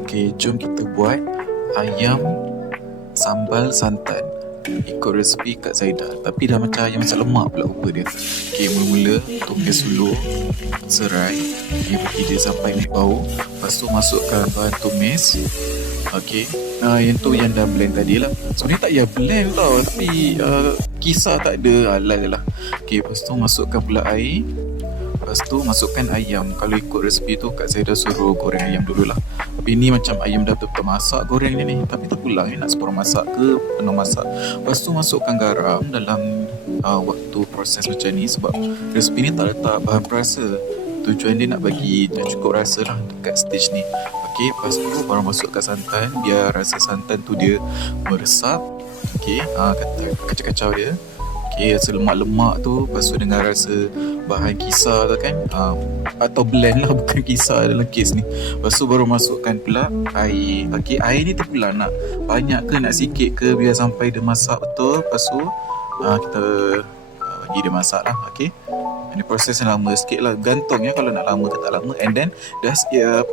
Okey, jom kita buat ayam sambal santan ikut resipi Kak Zaida. Tapi dah macam ayam masak lemak pula rupa dia. Okey, mula-mula tumis dulu serai. Okey, bagi dia sampai ambil bau. Lepas tu masukkan bahan tumis. Okey, yang tu yang dah blend tadi lah. Sebenarnya tak payah blend tau, tapi kisar tak ada, halal lah. Okey, lepas tu masukkan pula air. Lepas tu masukkan ayam. Kalau ikut resipi tu Kak Zaida suruh goreng ayam dululah. Tapi ni macam ayam dah betul-betul masak goreng ni. Tapi tak pulang nak separuh masak ke penuh masak. Lepas tu masukkan garam dalam waktu proses macam ni. Sebab resipi ni tak letak bahan perasa. Tujuan dia nak bagi dia cukup rasa lah dekat stage ni. Okey, lepas tu baru masukkan santan. Biar rasa santan tu dia meresap. Okey, kacau-kacau dia. Okey, rasa lemak-lemak tu. Lepas tu dengan rasa bahan kisar tu kan, atau blend lah, bukan kisar dalam kes ni. Lepas tu baru masukkan pula air. Okey, air ni terpulang nak banyak ke nak sikit ke, biar sampai dia masak betul. Lepas tu kita bagi dia masak lah. Okey, ini proses yang lama sikit lah, gantung ya kalau nak lama ke tak lama. And then dah siap